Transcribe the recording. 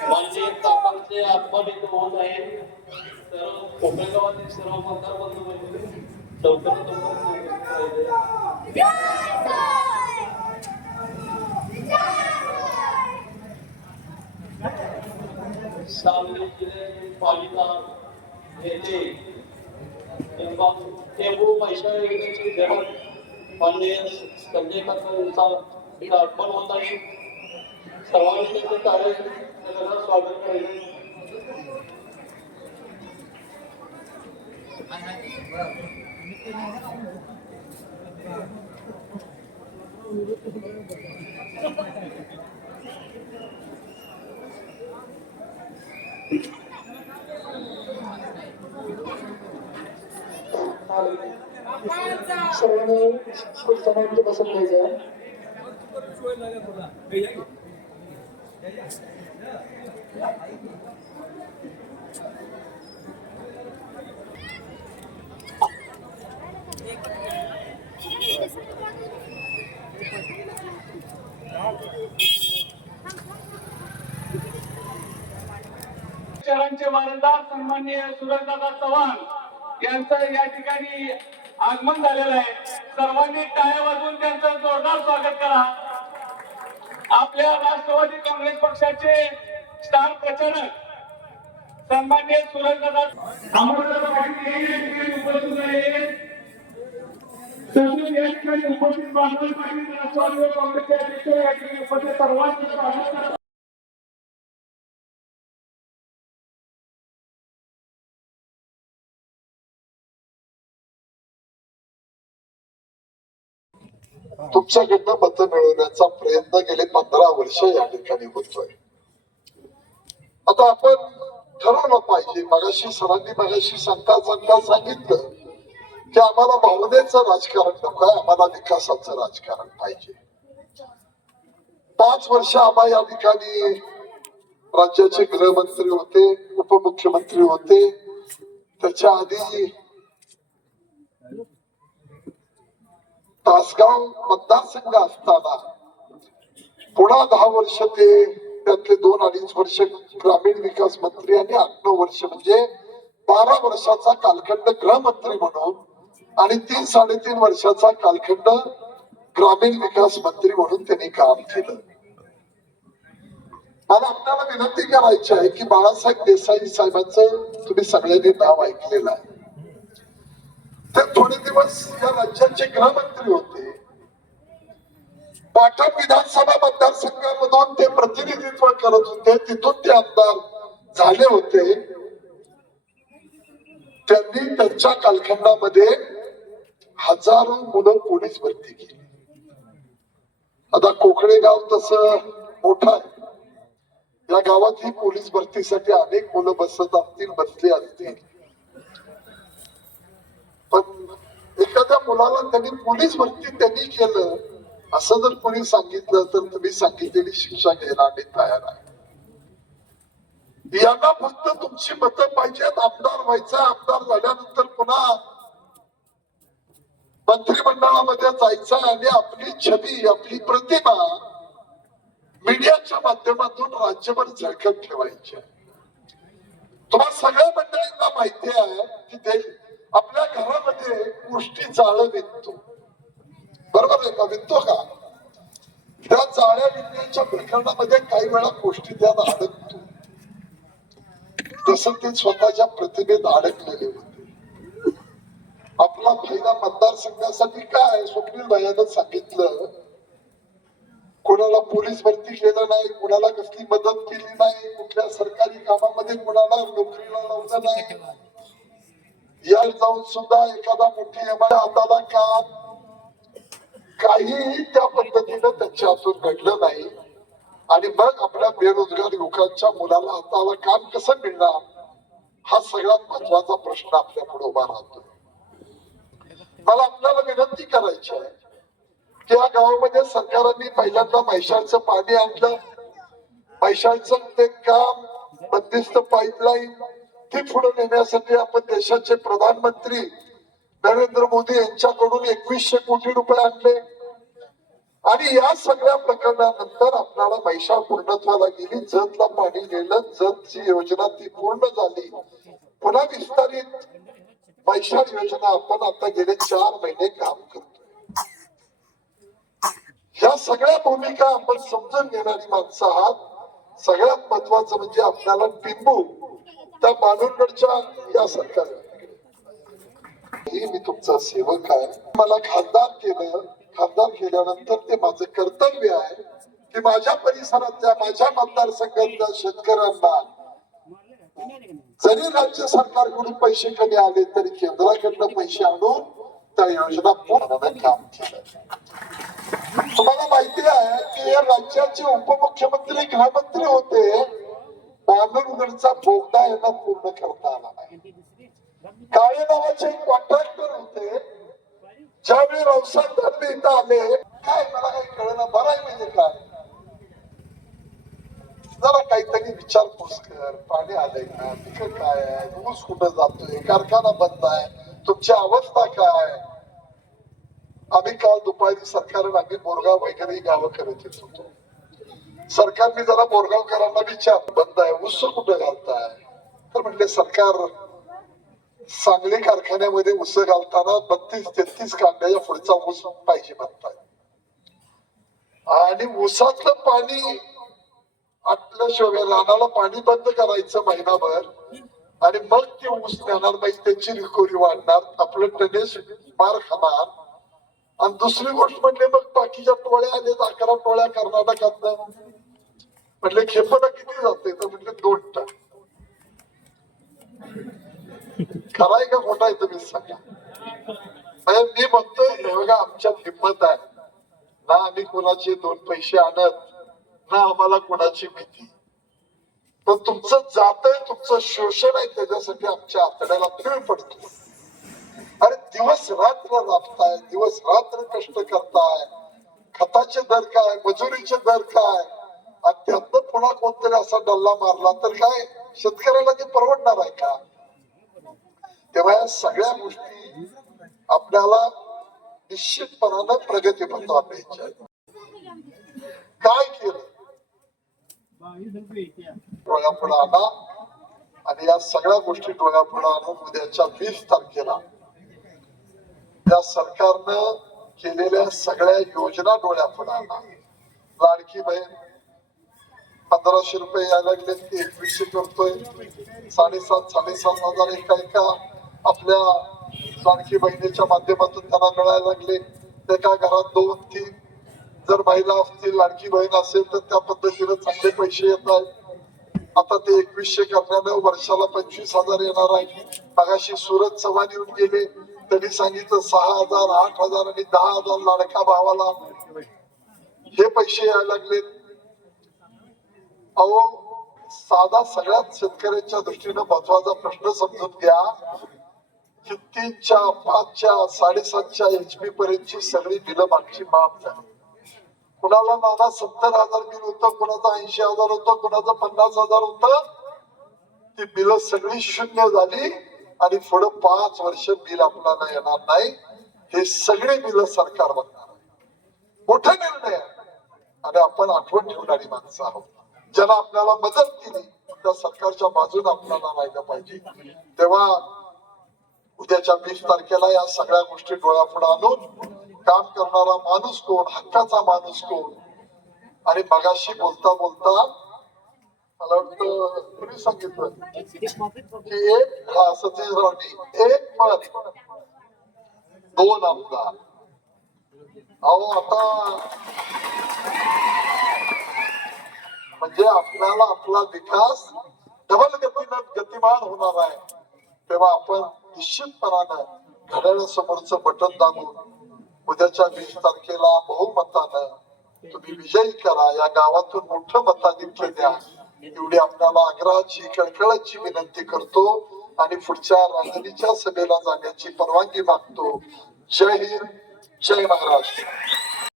माननीय तापांचे आगमन इथं होत आहे तर कोकण गावातील सर्व मतदार बंधू भगिनी लवकरात लवकर सांगली जिल्ह्यातील पालिका येथे टेंबू पैसा योजनेची धरण माननीय संजय काका यांचा इथं होत आहे सर्वांनी त्यांचे कार्य सगळ्यांना स्वागत करायचे सर्वांनी समाप्त बसून घ्यायचं शहरांचे सन्माननीय चव्हाण. यांचं या ठिकाणी आगमन झालेलं आहे. सर्वांनी टाळ्या वाजवून त्यांचं जोरदार स्वागत करा. आपल्या राष्ट्रवादी काँग्रेस पक्षाचे स्टार प्रचारक सन्मान्य सुरेशदादा अमरदादा उपस्थित आहेत तसेच या ठिकाणी उपस्थित बांधव राष्ट्रवादी काँग्रेसचे अध्यक्ष या ठिकाणी उपस्थित सर्वांचं स्वागत करा. तुमच्याकडनं पत्र मिळवण्याचा प्रयत्न गेले पंधरा वर्ष या ठिकाणी होतोय. आता आपण ठरवलं पाहिजे. मगाशी सरांनी मगाशी सांगता सांगता सांगितलं की आम्हाला भावनेचं राजकारण नको आहे आम्हाला विकासाचं राजकारण पाहिजे. पाच वर्ष आम्हा या ठिकाणी राज्याचे गृहमंत्री होते उपमुख्यमंत्री होते. त्याच्या आधी तासगाव मतदारसंघ असताना पुन्हा दहा वर्ष ते त्यातले दोन अडीच वर्ष ग्रामीण विकास मंत्री आणि आठ नऊ वर्ष म्हणजे बारा वर्षाचा कालखंड गृहमंत्री म्हणून आणि तीन साडेतीन वर्षाचा कालखंड ग्रामीण विकास मंत्री म्हणून त्यांनी काम केलं. मला आपल्याला विनंती करायची आहे की बाळासाहेब देसाई साहेबांचं तुम्ही सगळ्यांनी नाव ऐकलेलं आहे. तर थोडे दिवस या राज्याचे गृहमंत्री होते. पाटण विधानसभा मतदारसंघामधून ते प्रतिनिधित्व करत होते तिथून ते आमदार झाले होते. त्यांनी त्यांच्या कालखंडामध्ये हजारो मुलं पोलीस भरती केली. आता कोकणे गाव तस मोठं आहे. या गावात ही पोलीस भरतीसाठी अनेक मुलं बसत असतील बसले असतील. पण एखाद्या मुलाला त्यांनी पोलीस भरती त्यांनी केलं असं जर कोणी सांगितलं तर तुम्ही सांगितलेली शिक्षा घ्यायला आम्ही तयार आहे यांना फक्त तुमची मतं पाहिजेत आमदार व्हायचं आमदार झाल्यानंतर पुन्हा मंत्रिमंडळामध्ये जायचा आणि आपली छबी आपली प्रतिमा मीडियाच्या माध्यमातून राज्यभर झळकत ठेवायची आहे. तुम्हाला सगळ्या मंडळींना माहिती आहे की ते आपल्या घरा गोष्टी जाळं विकतो बरोबर आहे का? विकतो का? त्या जाळ्या विकण्याच्या प्रकरणामध्ये काही वेळा गोष्टी त्यात अडकतो. तसं ते स्वतःच्या प्रतिमेत अडकलेले होते. आपला फायदा मतदारसंघासाठी काय? स्वप्नील भैयानं सांगितलं कोणाला पोलीस भरती केलं नाही कोणाला कसली मदत केली नाही कुठल्या सरकारी कामामध्ये कोणाला नोकरीला लावलं नाही या जाऊन सुद्धा एखादा मोठी हाताला काम काहीही त्या पद्धतीनं त्यांच्या हातून घडलं नाही. आणि मग आपल्या बेरोजगार युवकांच्या मुलाला हाताला काम कसं मिळणार? हा सगळ्यात महत्त्वाचा प्रश्न आपल्या पुढे उभा राहतो. मला आपल्याला विनंती करायची आहे त्या गावामध्ये सरकारांनी पहिल्यांदा म्हैशाळचं पाणी आणलं. म्हैशाळचं ते काम बंदिस्त पाईपलाईन ती पुढे नेण्यासाठी आपण देशाचे प्रधानमंत्री नरेंद्र मोदी यांच्याकडून एकवीसशे कोटी रुपये आणले. आणि या सगळ्या प्रकरणानंतर आपल्याला महिषा पूर्णत्वाला गेली जतला पाणी गेलं जतची योजना ती पूर्ण झाली. पुन्हा विस्तारित महिषा योजना आपण आता गेले चार महिने काम करतोय. या सगळ्या भूमिका आपण समजून घेणारी माणसं आहात. सगळ्यात महत्वाचं म्हणजे आपल्याला टिंबू त्या मालूरगडच्या या सरकार मी तुमचा सेवक आहे. मला खासदार केलं खासदार केल्यानंतर ते माझं कर्तव्य आहे की माझ्या परिसरातल्या माझ्या मतदारसंघातल्या शेतकऱ्यांना जरी राज्य सरकारकडून पैसे कमी आले तरी केंद्राकडनं पैसे आणून त्या योजना पूर्ण काम केलं. तुम्हाला माहिती आहे की या राज्याचे उपमुख्यमंत्री गृहमंत्री होते. बांगरगडचा बोगदा यांना पूर्ण करता आला नाही. काळे नावाचे कॉन्ट्रॅक्टर होते. ज्यावेळी रावसाहेब दानवे इथं आले काय मला काही कळलं बरं आहे म्हणजे काय? जरा काहीतरी विचारपूस कर पाणी आलंय का? तिकडे काय आहे? ऊस कुठं जातोय? कारखाना बंद आहे. तुमची अवस्था काय आम्ही काल दुपारी सरकार आम्ही बोरगाव वगैरे गावं करत येत होतो. सरकारने जरा बोरगावकरांना विचार. बंद आहे. ऊस कुठं घालताय? तर म्हटले सरकार सांगली कारखान्यामध्ये ऊस घालताना बत्तीस तेहतीस कांद्याच्या पुढचा ऊस पाहिजे म्हणताय. आणि ऊसातलं पाणी आटल्याशिवाय रानाला पाणी बंद करायचं महिनाभर आणि मग ते ऊस नेणार नाही त्याची रिकोरी वाढणार आपलं टनेज मार खाणार. आणि दुसरी गोष्ट म्हणजे मग बाकीच्या टोळ्या आले अकरा टोळ्या कर्नाटकातनं. म्हटले खेपला किती जाते तर म्हटले दोन टन खराय का खोटा आहे तुम्ही सांगा. म्हणजे मी म्हणतोय हे बघा आमच्यात हिंमत आहे. ना आम्ही कोणाचे दोन पैसे आणत ना आम्हाला कोणाची भीती. पण तुमचं जातंय तुमचं शोषण आहे त्याच्यासाठी आमच्या आतड्याला पीळ पडतो अरे दिवस रात्र राबताय दिवस रात्र कष्ट करताय. खताचे दर काय मजुरीचे दर काय? आणि पुन्हा कोणतरी असा डल्ला मारला तर काय? शेतकऱ्याला ते परवडणार आहे का? तेव्हा या सगळ्या गोष्टी आपल्याला निश्चितपणानं प्रगती पण आहेत. काय केलं? डोळ्यापुढे आला आणि या सगळ्या गोष्टी डोळ्यापुढे आणून उद्याच्या वीस तारखेला या सरकारनं केलेल्या सगळ्या योजना डोळ्यापुढे आणा. लाडकी बहीण पंधराशे रुपये यायला लागले ते एकवीसशे करतोय. साडेसात साडेसात हजार एका एका आपल्या लाडकी बहिणीच्या माध्यमातून त्यांना मिळायला लागले. एका घरात दोन तीन. जर महिला असतील लाडकी बहीण असेल तर त्या पद्धतीने चांगले पैसे येत आहेत. आता ते एकवीसशे करण्यानं वर्षाला पंचवीस हजार येणार आहे. मगाशी सुरत चव्हाण येऊन गेले. त्यांनी सांगितलं सहा हजार आठ हजार आणि दहा हजार लाडका भावाला हे पैसे यायला लागलेत. अहो साधा सगळ्याच शेतकऱ्यांच्या दृष्टीनं महत्त्वाचा प्रश्न समजून घ्या. की तीनच्या पाचच्या साडेसातच्या एचपी पर्यंतची सगळी बिलं मागची माफ झाली. कुणाला नाना सत्तर हजार बिल होतं कुणाचं ऐंशी हजार होतं कुणाचं पन्नास हजार होतं ती बिलं सगळी शून्य झाली आणि पुढे पाच वर्ष बिल आपल्याला येणार नाही. हे सगळे बिल सरकार बघणार मोठा निर्णय आणि आपण आठवण ठेवणारी माणसं आहोत. ज्याला आपल्याला मदत केली त्या सरकारच्या बाजूने आपल्याला राहिलं पाहिजे. तेव्हा उद्याच्या वीस तारखेला या सगळ्या गोष्टी डोळ्यापुढे आणून काम करणारा माणूस कोण हक्काचा माणूस कोण? आणि मगाशी बोलता बोलता मला वाटतं तुम्ही सांगितलं की एक हा सतीश रावणी एक मत दोन आमदार. अहो आता म्हणजे आपल्याला आपला विकास डबल गतीनं गतिमान होणार आहे. तेव्हा आपण निश्चितपणानं घड्याळासमोरचं बटन दाबून उद्याच्या वीस तारखेला बहुमतानं तुम्ही विजयी करा. या गावातून मोठं मताधिक्य द्या. एवढी आपल्याला आग्रहाची कळकळाची विनंती करतो आणि पुढच्या राजधानीच्या सभेला जाण्याची परवानगी मागतो. जय हिंद जय महाराष्ट्र.